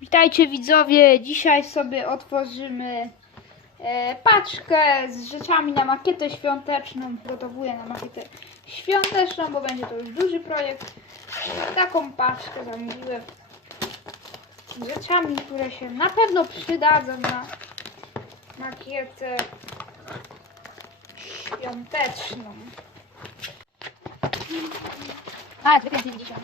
Witajcie widzowie, dzisiaj sobie otworzymy e, paczkę z rzeczami na makietę świąteczną. Gotowuję na makietę świąteczną, bo będzie to już duży projekt. Taką paczkę zamówiłem z rzeczami, które się na pewno przydadzą na makietę świąteczną. A, zwykle nie dzisiaj.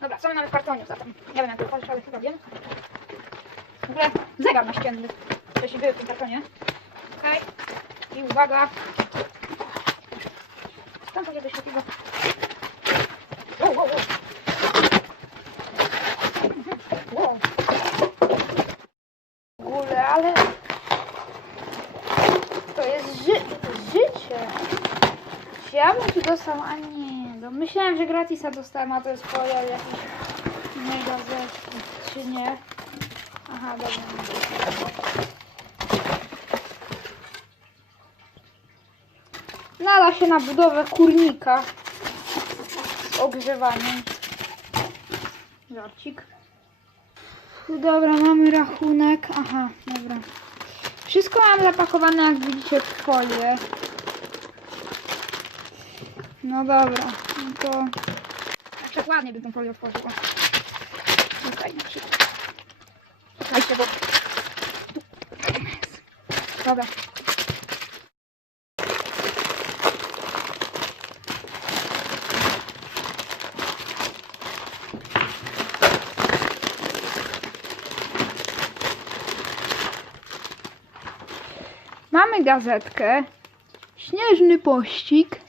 Dobra, kartonie zatem? Nie wiem jak to otworzyć, ale chyba wiem. W ogóle zegar naścienny. Wcześniej były w tym kartonie. Okej. I uwaga. Tam to nie wyświetliło. Wow, wow, wow. W ogóle, ale... To jest, życie. Ja bym tu dostał, a nie. Myślałem, że gratisa dostałem, a to jest pojazd jakiś mega zespół, czy nie? Aha, dobra. Nada się na budowę kurnika z ogrzewaniem. Żarcik. Dobra, mamy rachunek. Aha, dobra. Wszystko mam zapakowane, jak widzicie, w folię. No dobra, no to... Jeszcze ładnie by tą folię otworzyła. Czekaj, na szybko. Czekajcie, bo... Dobra. Mamy gazetkę. Śnieżny pościg.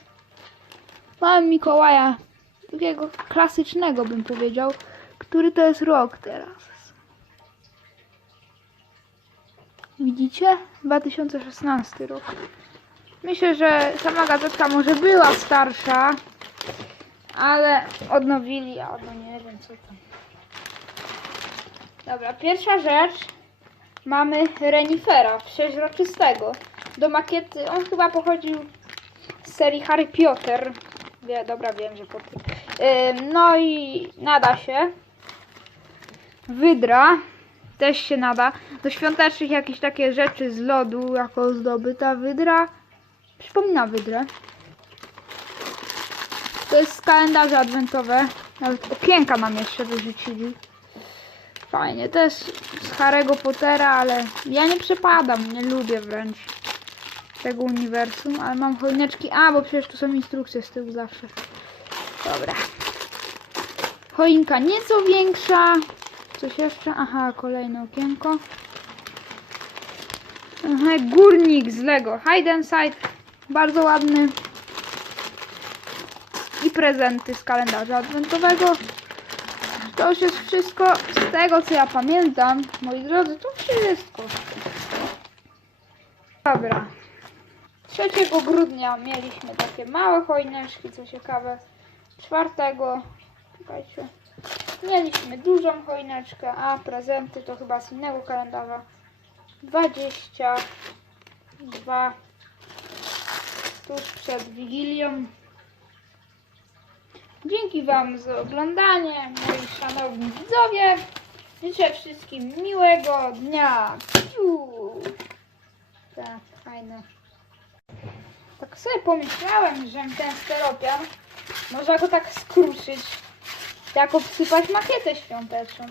Mamy Mikołaja, takiego klasycznego bym powiedział, który to jest rok teraz. Widzicie? 2016 rok. Myślę, że sama gazetka może była starsza, ale odnowili, a no nie wiem co tam. Dobra, pierwsza rzecz. Mamy renifera przeźroczystego. Do makiety, on chyba pochodził z serii Harry Potter. Dobra, wiem, że Potter. No i nada się. Wydra też się nada. Do świątecznych jakieś takie rzeczy z lodu jako zdobyta wydra. Przypomina wydrę. To jest kalendarze adwentowe. Nawet okienka nam jeszcze wyrzucili. Fajnie, też z Harry'ego Pottera, ale ja nie przepadam, nie lubię wręcz tego uniwersum, ale mam choineczki. A, bo przecież tu są instrukcje z tyłu zawsze. Dobra. Choinka nieco większa. Coś jeszcze? Aha, kolejne okienko. Aha, górnik z Lego. Hide and Side. Bardzo ładny. I prezenty z kalendarza adwentowego. To już jest wszystko z tego, co ja pamiętam. Moi drodzy, to wszystko. Dobra. 3 grudnia mieliśmy takie małe choineczki, co ciekawe. 4. Czekajcie. Mieliśmy dużą choineczkę, a prezenty to chyba z innego kalendarza. 22 tuż przed Wigilią. Dzięki Wam za oglądanie, moi szanowni widzowie. Życzę wszystkim miłego dnia. Tak, fajne. Tak sobie pomyślałem, że ten steropian można go tak skruszyć, tak obsypać makietę świąteczną,